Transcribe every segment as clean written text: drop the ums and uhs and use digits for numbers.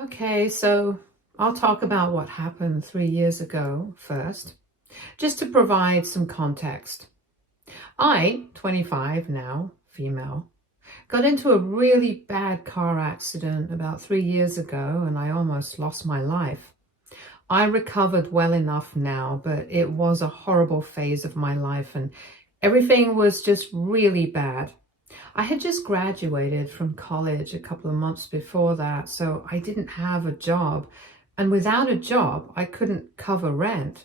Okay, so I'll talk about what happened 3 years ago first, just to provide some context. I, 25 now, female, got into a really bad car accident about 3 years ago and I almost lost my life. I recovered well enough now, but it was a horrible phase of my life and everything was just really bad. I had just graduated from college a couple of months before that, so I didn't have a job. And without a job, I couldn't cover rent.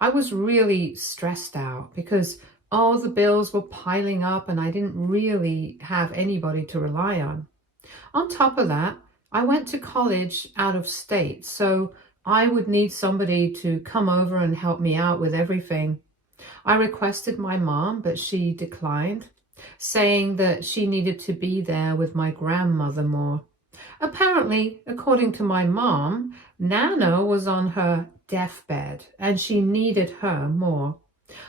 I was really stressed out because all the bills were piling up and I didn't really have anybody to rely on. On top of that, I went to college out of state, so I would need somebody to come over and help me out with everything. I requested my mom, but she declined, saying that she needed to be there with my grandmother more. Apparently, according to my mom, Nana was on her deathbed and she needed her more.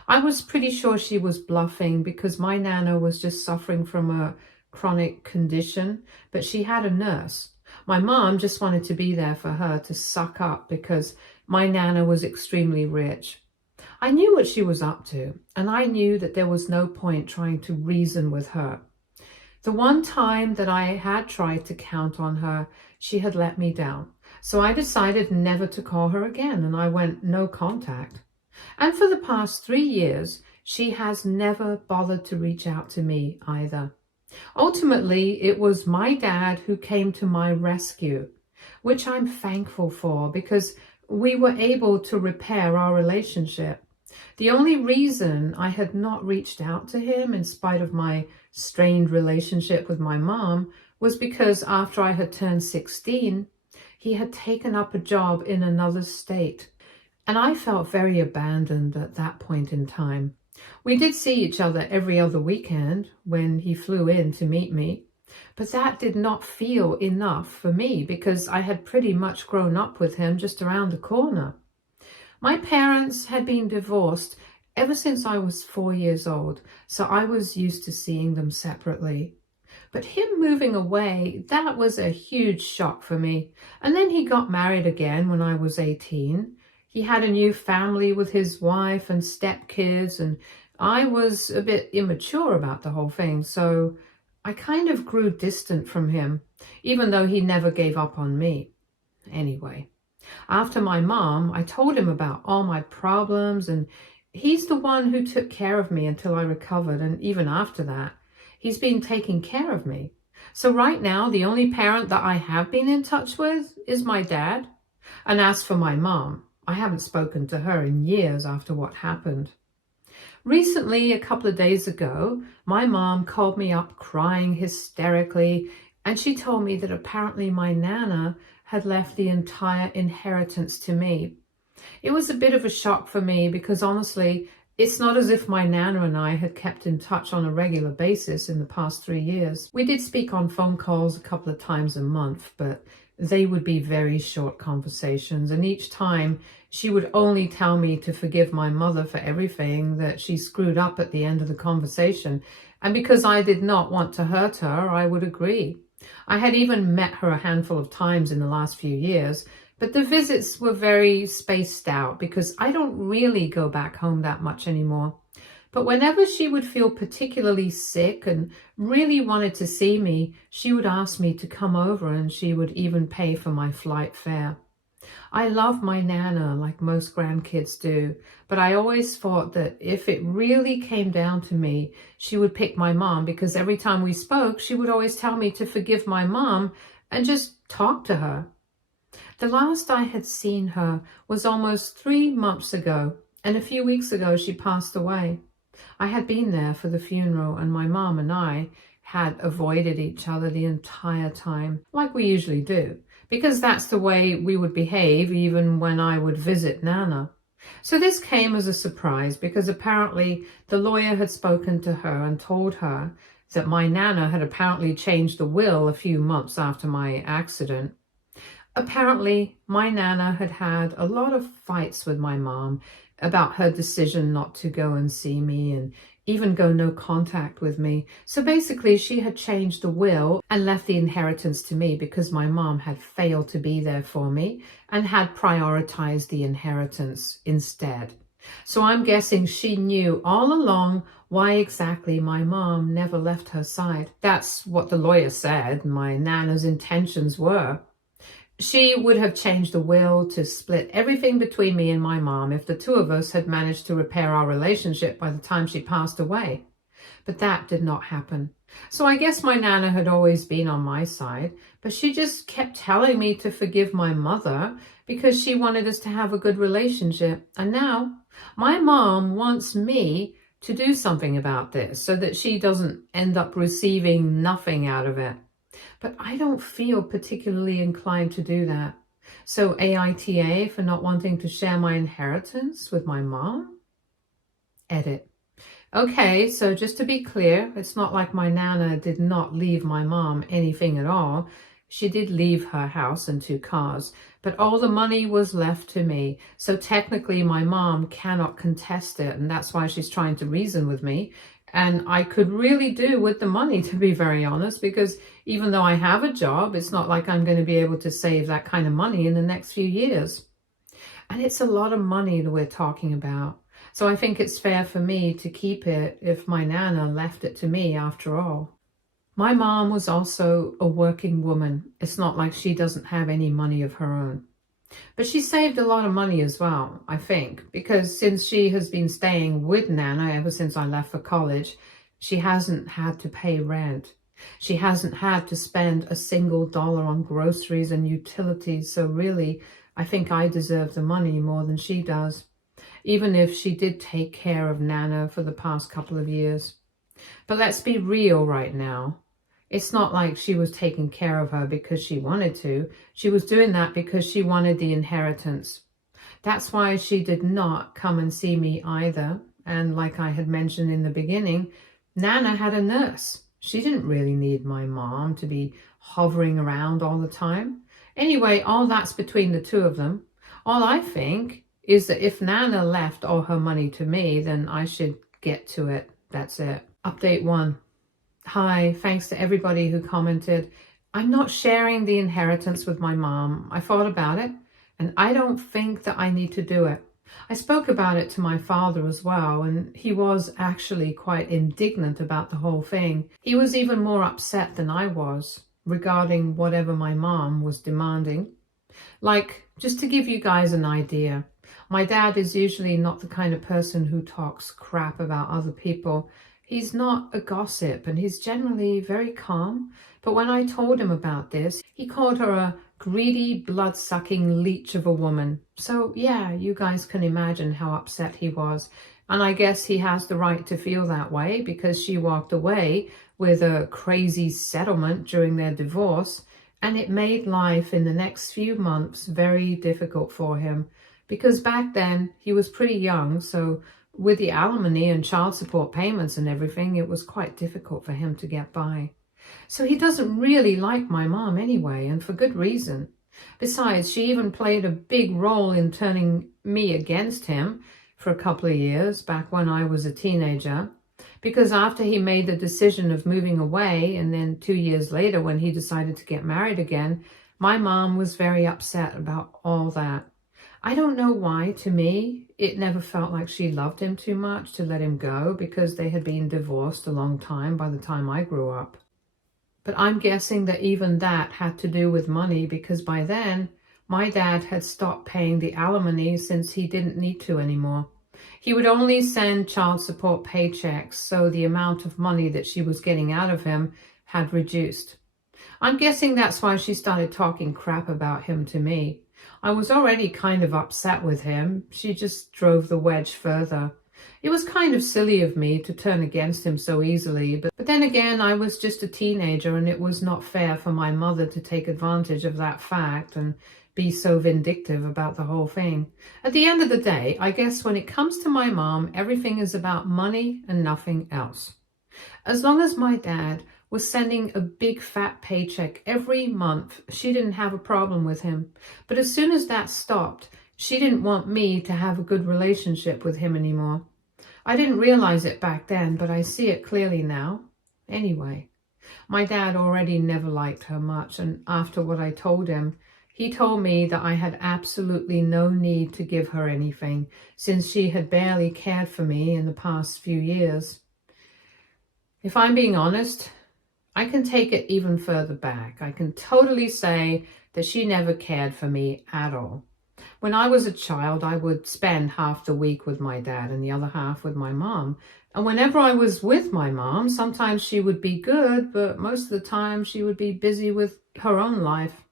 I was pretty sure she was bluffing because my Nana was just suffering from a chronic condition, but she had a nurse. My mom just wanted to be there for her to suck up because my Nana was extremely rich. I knew what she was up to, and I knew that there was no point trying to reason with her. The one time that I had tried to count on her, she had let me down. So I decided never to call her again, and I went no contact. And for the past 3 years, she has never bothered to reach out to me either. Ultimately, it was my dad who came to my rescue, which I'm thankful for because we were able to repair our relationship. The only reason I had not reached out to him in spite of my strained relationship with my mom was because after I had turned 16, he had taken up a job in another state. And I felt very abandoned at that point in time. We did see each other every other weekend when he flew in to meet me, but that did not feel enough for me because I had pretty much grown up with him just around the corner. My parents had been divorced ever since I was 4 years old, so I was used to seeing them separately. But him moving away, that was a huge shock for me. And then he got married again when I was 18. He had a new family with his wife and stepkids, and I was a bit immature about the whole thing, so I kind of grew distant from him, even though he never gave up on me. Anyway, after my mom, I told him about all my problems, and he's the one who took care of me until I recovered, and even after that, he's been taking care of me. So right now, the only parent that I have been in touch with is my dad. And as for my mom, I haven't spoken to her in years after what happened. Recently, a couple of days ago, my mom called me up crying hysterically, and she told me that apparently my Nana had left the entire inheritance to me. It was a bit of a shock for me because honestly, it's not as if my Nana and I had kept in touch on a regular basis in the past 3 years. We did speak on phone calls a couple of times a month, but they would be very short conversations, and each time she would only tell me to forgive my mother for everything that she screwed up at the end of the conversation. And because I did not want to hurt her, I would agree. I had even met her a handful of times in the last few years, but the visits were very spaced out because I don't really go back home that much anymore. But whenever she would feel particularly sick and really wanted to see me, she would ask me to come over and she would even pay for my flight fare. I love my Nana like most grandkids do, but I always thought that if it really came down to me, she would pick my mom because every time we spoke, she would always tell me to forgive my mom and just talk to her. The last I had seen her was almost 3 months ago, and a few weeks ago she passed away. I had been there for the funeral, and my mom and I had avoided each other the entire time, like we usually do, because that's the way we would behave even when I would visit Nana. So this came as a surprise because apparently the lawyer had spoken to her and told her that my Nana had apparently changed the will a few months after my accident. Apparently, my Nana had had a lot of fights with my mom about her decision not to go and see me, and even go no contact with me. So basically she had changed the will and left the inheritance to me because my mom had failed to be there for me and had prioritized the inheritance instead. So I'm guessing she knew all along why exactly my mom never left her side. That's what the lawyer said my Nana's intentions were. She would have changed the will to split everything between me and my mom if the two of us had managed to repair our relationship by the time she passed away. But that did not happen. So I guess my Nana had always been on my side, but she just kept telling me to forgive my mother because she wanted us to have a good relationship. And now my mom wants me to do something about this so that she doesn't end up receiving nothing out of it. But I don't feel particularly inclined to do that. So aita for not wanting to share my inheritance with my mom? Edit. Okay, so just to be clear, it's not like my Nana did not leave my mom anything at all. She did leave her house and 2 cars, but all the money was left to me. So technically my mom cannot contest it, and that's why she's trying to reason with me. And I could really do with the money, to be very honest, because even though I have a job, it's not like I'm going to be able to save that kind of money in the next few years. And it's a lot of money that we're talking about. So I think it's fair for me to keep it if my Nana left it to me after all. My mom was also a working woman. It's not like she doesn't have any money of her own. But she saved a lot of money as well, I think, because since she has been staying with Nana ever since I left for college, she hasn't had to pay rent. She hasn't had to spend a single dollar on groceries and utilities. So really, I think I deserve the money more than she does, even if she did take care of Nana for the past couple of years. But let's be real right now. It's not like she was taking care of her because she wanted to. She was doing that because she wanted the inheritance. That's why she did not come and see me either. And like I had mentioned in the beginning, Nana had a nurse. She didn't really need my mom to be hovering around all the time. Anyway, all that's between the two of them. All I think is that if Nana left all her money to me, then I should get to it. That's it. Update 1. Hi, thanks to everybody who commented. I'm not sharing the inheritance with my mom. I thought about it, and I don't think that I need to do it. I spoke about it to my father as well, and he was actually quite indignant about the whole thing. He was even more upset than I was regarding whatever my mom was demanding. Like, just to give you guys an idea, my dad is usually not the kind of person who talks crap about other people. He's not a gossip and he's generally very calm. But when I told him about this, he called her a greedy, blood-sucking leech of a woman. So yeah, you guys can imagine how upset he was. And I guess he has the right to feel that way because she walked away with a crazy settlement during their divorce. And it made life in the next few months very difficult for him. Because back then he was pretty young, so with the alimony and child support payments and everything, it was quite difficult for him to get by. So he doesn't really like my mom anyway, and for good reason. Besides, she even played a big role in turning me against him for a couple of years back when I was a teenager. Because after he made the decision of moving away, and then 2 years later when he decided to get married again, my mom was very upset about all that. I don't know why. To me, it never felt like she loved him too much to let him go because they had been divorced a long time by the time I grew up. But I'm guessing that even that had to do with money because by then, my dad had stopped paying the alimony since he didn't need to anymore. He would only send child support paychecks, so the amount of money that she was getting out of him had reduced. I'm guessing that's why she started talking crap about him to me. I was already kind of upset with him. She just drove the wedge further. It was kind of silly of me to turn against him so easily, but then again, I was just a teenager and it was not fair for my mother to take advantage of that fact and be so vindictive about the whole thing. At the end of the day, I guess when it comes to my mom, everything is about money and nothing else. As long as my dad was sending a big fat paycheck every month, she didn't have a problem with him. But as soon as that stopped, she didn't want me to have a good relationship with him anymore. I didn't realize it back then, but I see it clearly now. Anyway, my dad already never liked her much, and after what I told him, he told me that I had absolutely no need to give her anything, since she had barely cared for me in the past few years. If I'm being honest, I can take it even further back. I can totally say that she never cared for me at all. When I was a child, I would spend half the week with my dad and the other half with my mom. And whenever I was with my mom, sometimes she would be good, but most of the time she would be busy with her own life.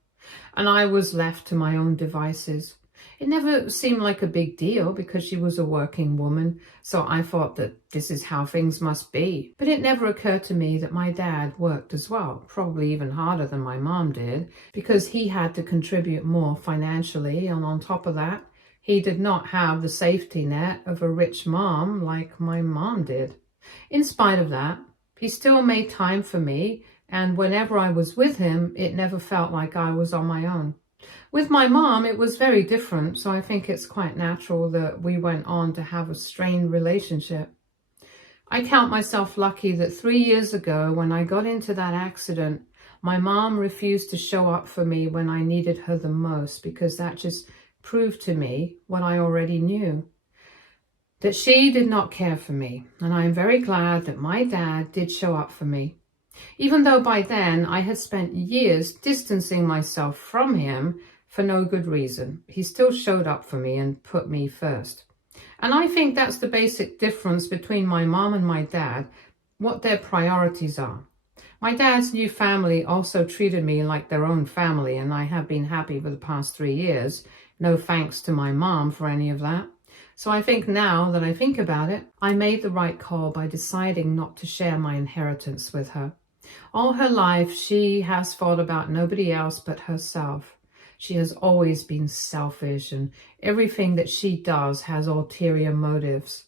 And I was left to my own devices. It never seemed like a big deal because she was a working woman, so I thought that this is how things must be. But it never occurred to me that my dad worked as well, probably even harder than my mom did, because he had to contribute more financially, and on top of that, he did not have the safety net of a rich mom like my mom did. In spite of that, he still made time for me, and whenever I was with him, it never felt like I was on my own. With my mom, it was very different, so I think it's quite natural that we went on to have a strained relationship. I count myself lucky that 3 years ago, when I got into that accident, my mom refused to show up for me when I needed her the most, because that just proved to me what I already knew, that she did not care for me, and I am very glad that my dad did show up for me. Even though by then I had spent years distancing myself from him for no good reason, he still showed up for me and put me first. And I think that's the basic difference between my mom and my dad, what their priorities are. My dad's new family also treated me like their own family, and I have been happy for the past 3 years. No thanks to my mom for any of that. So I think now that I think about it, I made the right call by deciding not to share my inheritance with her. All her life, she has thought about nobody else but herself. She has always been selfish, and everything that she does has ulterior motives.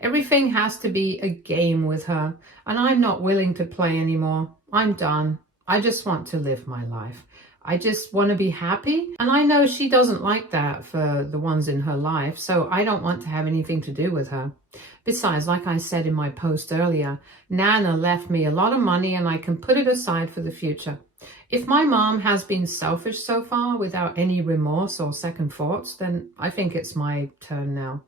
Everything has to be a game with her, and I'm not willing to play anymore. I'm done. I just want to live my life. I just want to be happy, and I know she doesn't like that for the ones in her life, so I don't want to have anything to do with her. Besides, like I said in my post earlier, Nana left me a lot of money and I can put it aside for the future. If my mom has been selfish so far without any remorse or second thoughts, then I think it's my turn now.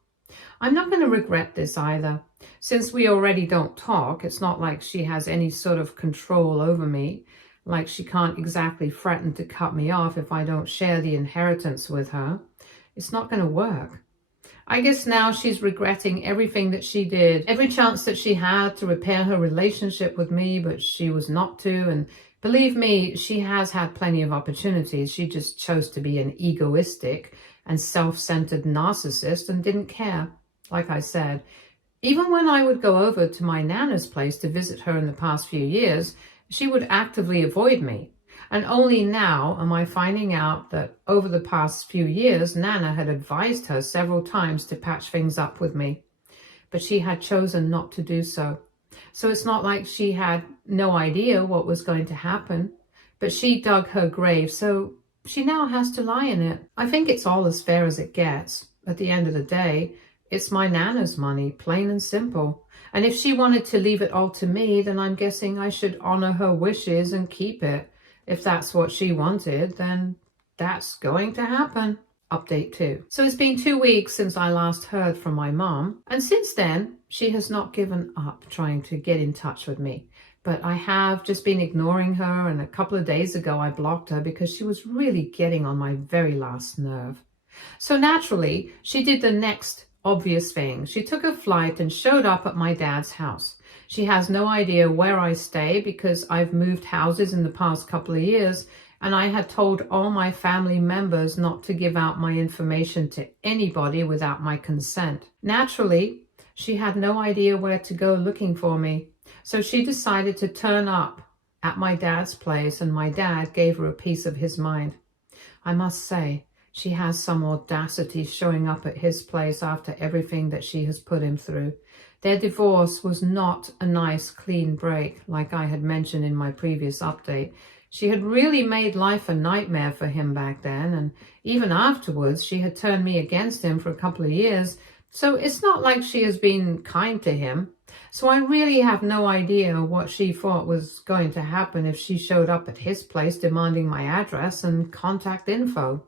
I'm not going to regret this either. Since we already don't talk, it's not like she has any sort of control over me. Like she can't exactly threaten to cut me off if I don't share the inheritance with her. It's not going to work. I guess now she's regretting everything that she did, every chance that she had to repair her relationship with me, but she was not to. And believe me, she has had plenty of opportunities. She just chose to be an egoistic and self-centered narcissist and didn't care. Like I said, even when I would go over to my Nana's place to visit her in the past few years, she would actively avoid me. And only now am I finding out that over the past few years, Nana had advised her several times to patch things up with me, but she had chosen not to do so. So it's not like she had no idea what was going to happen, but she dug her grave, so she now has to lie in it. I think it's all as fair as it gets. At the end of the day, it's my Nana's money, plain and simple. And if she wanted to leave it all to me, then I'm guessing I should honor her wishes and keep it. If that's what she wanted, then that's going to happen. Update 2. So it's been 2 weeks since I last heard from my mom, and since then, she has not given up trying to get in touch with me. But I have just been ignoring her, and a couple of days ago I blocked her because she was really getting on my very last nerve. So naturally, she did the next obvious thing. She took a flight and showed up at my dad's house. She has no idea where I stay because I've moved houses in the past couple of years, and I had told all my family members not to give out my information to anybody without my consent. Naturally, she had no idea where to go looking for me, so she decided to turn up at my dad's place, and my dad gave her a piece of his mind. I must say, she has some audacity showing up at his place after everything that she has put him through. Their divorce was not a nice, clean break, like I had mentioned in my previous update. She had really made life a nightmare for him back then, and even afterwards, she had turned me against him for a couple of years, So it's not like she has been kind to him. So I really have no idea what she thought was going to happen if she showed up at his place demanding my address and contact info.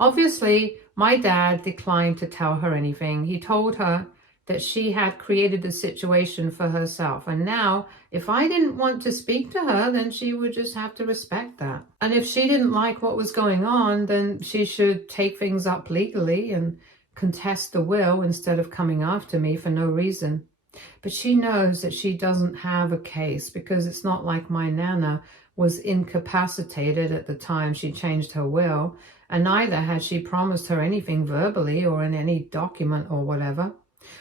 Obviously, my dad declined to tell her anything. He told her that she had created the situation for herself. And now, if I didn't want to speak to her, then she would just have to respect that. And if she didn't like what was going on, then she should take things up legally and contest the will instead of coming after me for no reason. But she knows that she doesn't have a case, because it's not like my Nana was incapacitated at the time she changed her will, and neither had she promised her anything verbally or in any document or whatever.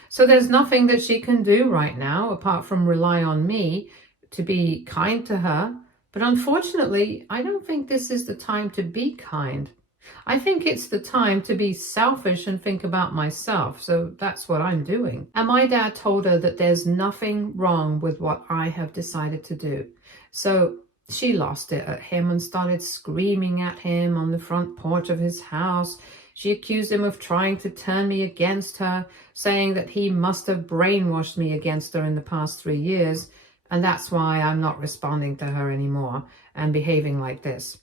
So there's nothing that she can do right now apart from rely on me to be kind to her. But unfortunately, I don't think this is the time to be kind. I think it's the time to be selfish and think about myself. So that's what I'm doing. And my dad told her that there's nothing wrong with what I have decided to do. So she lost it at him and started screaming at him on the front porch of his house. She accused him of trying to turn me against her, saying that he must have brainwashed me against her in the past 3 years, and that's why I'm not responding to her anymore and behaving like this.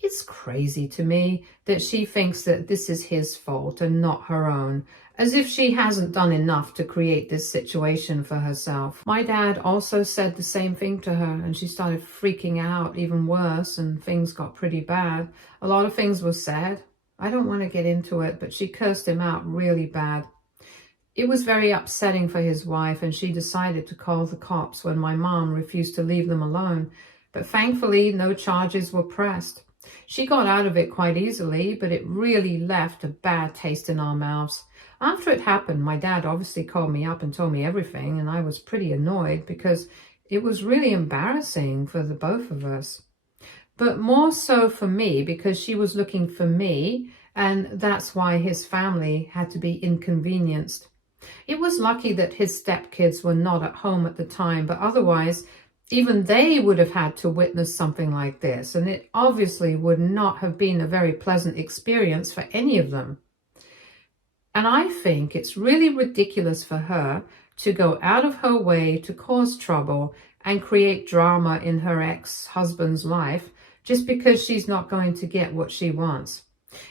It's crazy to me that she thinks that this is his fault and not her own, as if she hasn't done enough to create this situation for herself. My dad also said the same thing to her, and she started freaking out even worse, and things got pretty bad. A lot of things were said. I don't want to get into it, but she cursed him out really bad. It was very upsetting for his wife, and she decided to call the cops when my mom refused to leave them alone. But thankfully, no charges were pressed. She got out of it quite easily, but it really left a bad taste in our mouths. After it happened, my dad obviously called me up and told me everything, and I was pretty annoyed because it was really embarrassing for the both of us. But more so for me, because she was looking for me, and that's why his family had to be inconvenienced. It was lucky that his stepkids were not at home at the time, but otherwise, even they would have had to witness something like this, and it obviously would not have been a very pleasant experience for any of them. And I think it's really ridiculous for her to go out of her way to cause trouble and create drama in her ex-husband's life just because she's not going to get what she wants.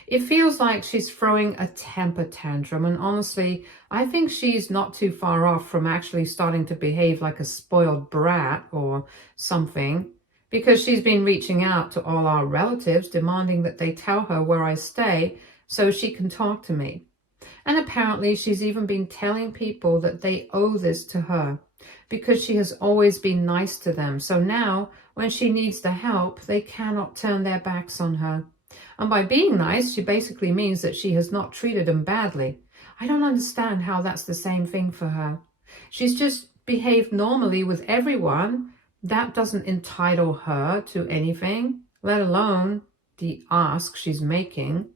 It feels like she's throwing a temper tantrum, and honestly, I think she's not too far off from actually starting to behave like a spoiled brat or something, because she's been reaching out to all our relatives demanding that they tell her where I stay so she can talk to me. And apparently she's even been telling people that they owe this to her because she has always been nice to them. So now when she needs the help, they cannot turn their backs on her. And by being nice, she basically means that she has not treated them badly. I don't understand how that's the same thing for her. She's just behaved normally with everyone. That doesn't entitle her to anything, let alone the ask she's making.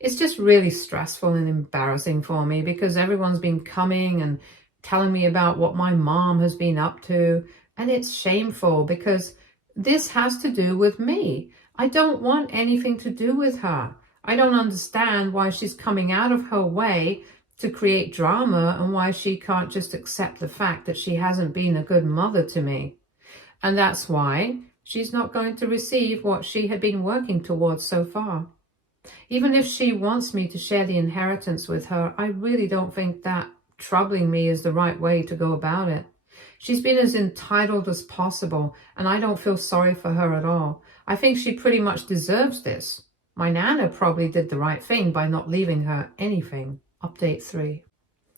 It's just really stressful and embarrassing for me because everyone's been coming and telling me about what my mom has been up to. And it's shameful because this has to do with me. I don't want anything to do with her. I don't understand why she's coming out of her way to create drama and why she can't just accept the fact that she hasn't been a good mother to me. And that's why she's not going to receive what she had been working towards so far. Even if she wants me to share the inheritance with her, I really don't think that troubling me is the right way to go about it. She's been as entitled as possible, and I don't feel sorry for her at all. I think she pretty much deserves this. My Nana probably did the right thing by not leaving her anything. Update 3.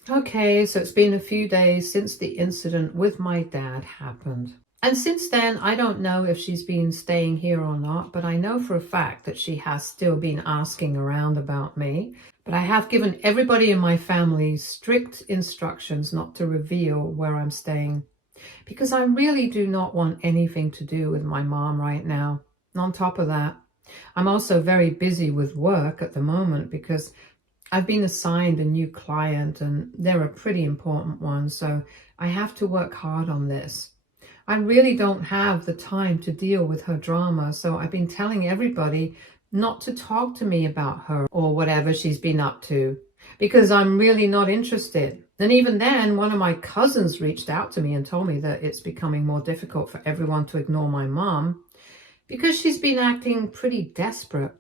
Okay, so it's been a few days since the incident with my dad happened. And since then, I don't know if she's been staying here or not, but I know for a fact that she has still been asking around about me. But I have given everybody in my family strict instructions not to reveal where I'm staying, because I really do not want anything to do with my mom right now. And on top of that, I'm also very busy with work at the moment because I've been assigned a new client and they're a pretty important one, so I have to work hard on this. I really don't have the time to deal with her drama, so I've been telling everybody not to talk to me about her or whatever she's been up to. because I'm really not interested. And even then, one of my cousins reached out to me and told me that it's becoming more difficult for everyone to ignore my mom because she's been acting pretty desperate.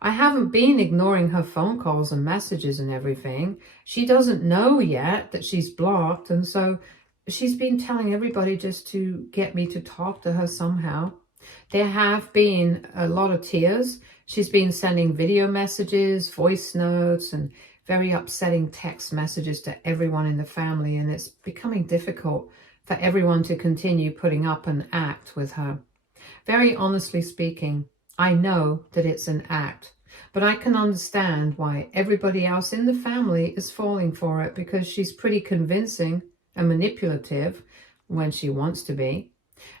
I haven't been ignoring her phone calls and messages and everything. She doesn't know yet that she's blocked, and so she's been telling everybody just to get me to talk to her somehow. There have been a lot of tears. She's been sending video messages, voice notes, and very upsetting text messages to everyone in the family, and it's becoming difficult for everyone to continue putting up an act with her. Very honestly speaking, I know that it's an act, but I can understand why everybody else in the family is falling for it, because she's pretty convincing and manipulative when she wants to be.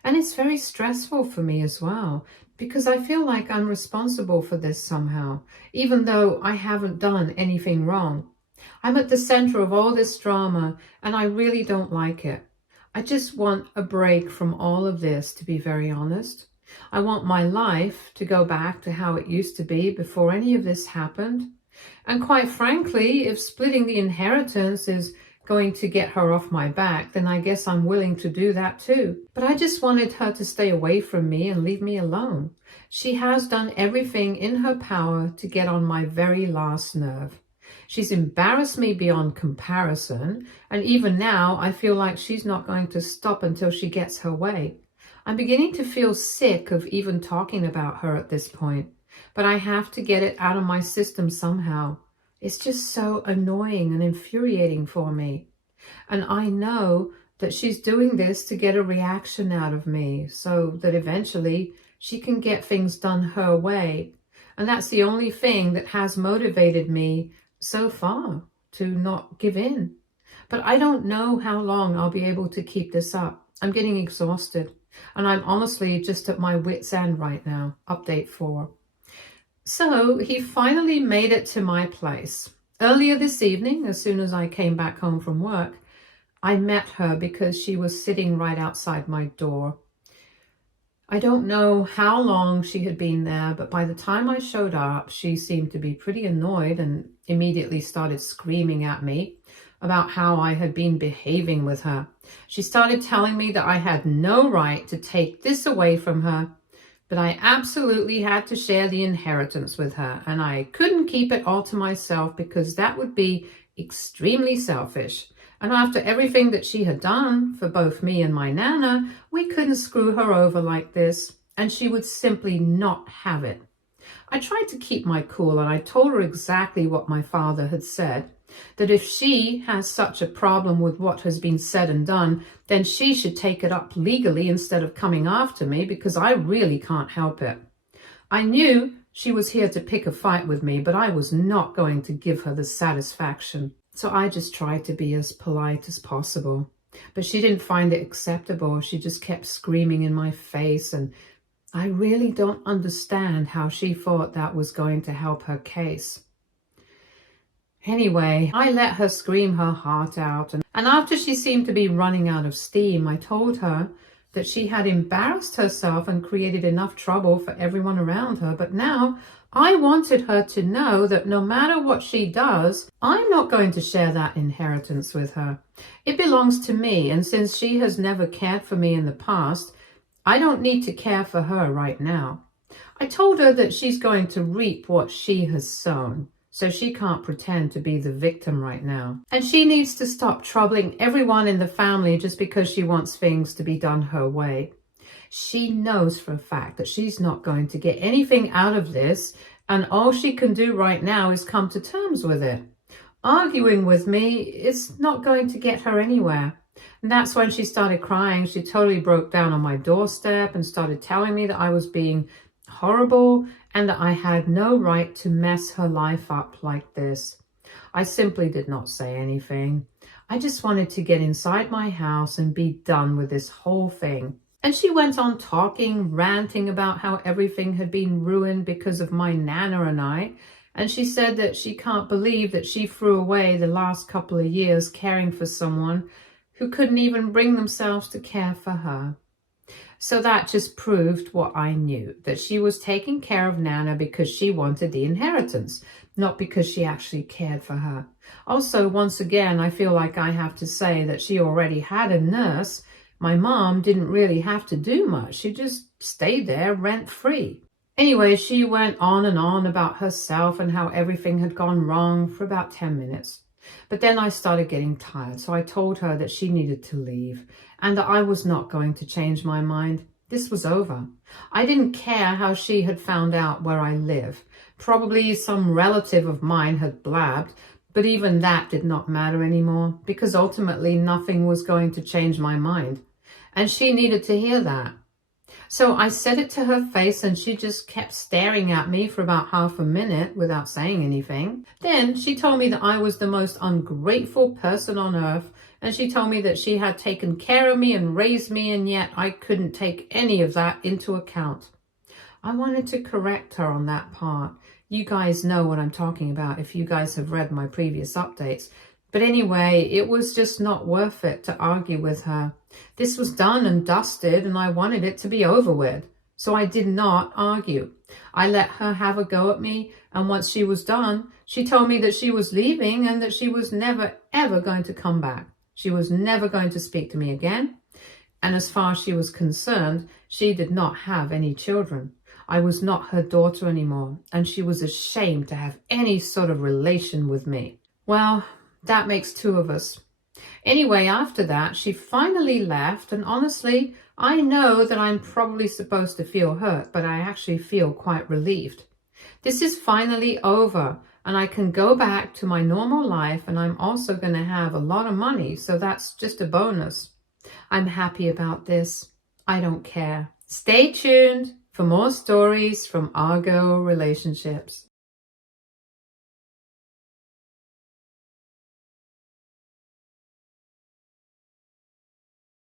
And it's very stressful for me as well, because I feel like I'm responsible for this somehow, even though I haven't done anything wrong. I'm at the center of all this drama, and I really don't like it. I just want a break from all of this, to be very honest. I want my life to go back to how it used to be before any of this happened. And quite frankly, if splitting the inheritance is going to get her off my back, then I guess I'm willing to do that too. But I just wanted her to stay away from me and leave me alone. She has done everything in her power to get on my very last nerve. She's embarrassed me beyond comparison, and even now I feel like she's not going to stop until she gets her way. I'm beginning to feel sick of even talking about her at this point, but I have to get it out of my system somehow. It's just so annoying and infuriating for me. And I know that she's doing this to get a reaction out of me so that eventually she can get things done her way. And that's the only thing that has motivated me so far, to not give in. But I don't know how long I'll be able to keep this up. I'm getting exhausted. And I'm honestly just at my wit's end right now. Update 4. So he finally made it to my place. Earlier this evening, as soon as I came back home from work, I met her because she was sitting right outside my door. I don't know how long she had been there, but by the time I showed up, she seemed to be pretty annoyed and immediately started screaming at me about how I had been behaving with her. She started telling me that I had no right to take this away from her, but I absolutely had to share the inheritance with her, and I couldn't keep it all to myself because that would be extremely selfish. And after everything that she had done for both me and my Nana, we couldn't screw her over like this, and she would simply not have it. I tried to keep my cool, and I told her exactly what my father had said, that if she has such a problem with what has been said and done, then she should take it up legally instead of coming after me, because I really can't help it. I knew she was here to pick a fight with me, but I was not going to give her the satisfaction. So I just tried to be as polite as possible. But she didn't find it acceptable. She just kept screaming in my face, and I really don't understand how she thought that was going to help her case. Anyway, I let her scream her heart out, and after she seemed to be running out of steam, I told her that she had embarrassed herself and created enough trouble for everyone around her, but now I wanted her to know that no matter what she does, I'm not going to share that inheritance with her. It belongs to me, and since she has never cared for me in the past, I don't need to care for her right now. I told her that she's going to reap what she has sown, so she can't pretend to be the victim right now. And she needs to stop troubling everyone in the family just because she wants things to be done her way. She knows for a fact that she's not going to get anything out of this, and all she can do right now is come to terms with it. Arguing with me is not going to get her anywhere. And that's when she started crying. She totally broke down on my doorstep and started telling me that I was being horrible and that I had no right to mess her life up like this. I simply did not say anything. I just wanted to get inside my house and be done with this whole thing. And she went on talking, ranting about how everything had been ruined because of my Nana and I. And she said that she can't believe that she threw away the last couple of years caring for someone who couldn't even bring themselves to care for her. So that just proved what I knew, that she was taking care of Nana because she wanted the inheritance, not because she actually cared for her. Also, once again, I feel like I have to say that she already had a nurse. My mom didn't really have to do much. She just stayed there rent-free. Anyway, she went on and on about herself and how everything had gone wrong for about 10 minutes. But then I started getting tired, so I told her that she needed to leave and that I was not going to change my mind. This was over. I didn't care how she had found out where I live. Probably some relative of mine had blabbed, but even that did not matter anymore because ultimately nothing was going to change my mind. And she needed to hear that. So I said it to her face and she just kept staring at me for about half a minute without saying anything. Then she told me that I was the most ungrateful person on earth, and she told me that she had taken care of me and raised me, and yet I couldn't take any of that into account. I wanted to correct her on that part. You guys know what I'm talking about if you guys have read my previous updates. But anyway, it was just not worth it to argue with her. This was done and dusted, and I wanted it to be over with. So I did not argue. I let her have a go at me, and once she was done, she told me that she was leaving and that she was never, ever going to come back. She was never going to speak to me again. And as far as she was concerned, she did not have any children. I was not her daughter anymore, and she was ashamed to have any sort of relation with me. Well, that makes two of us. Anyway, after that, she finally left, and honestly, I know that I'm probably supposed to feel hurt, but I actually feel quite relieved. This is finally over, and I can go back to my normal life, and I'm also going to have a lot of money, so that's just a bonus. I'm happy about this. I don't care. Stay tuned for more stories from Argo relationships.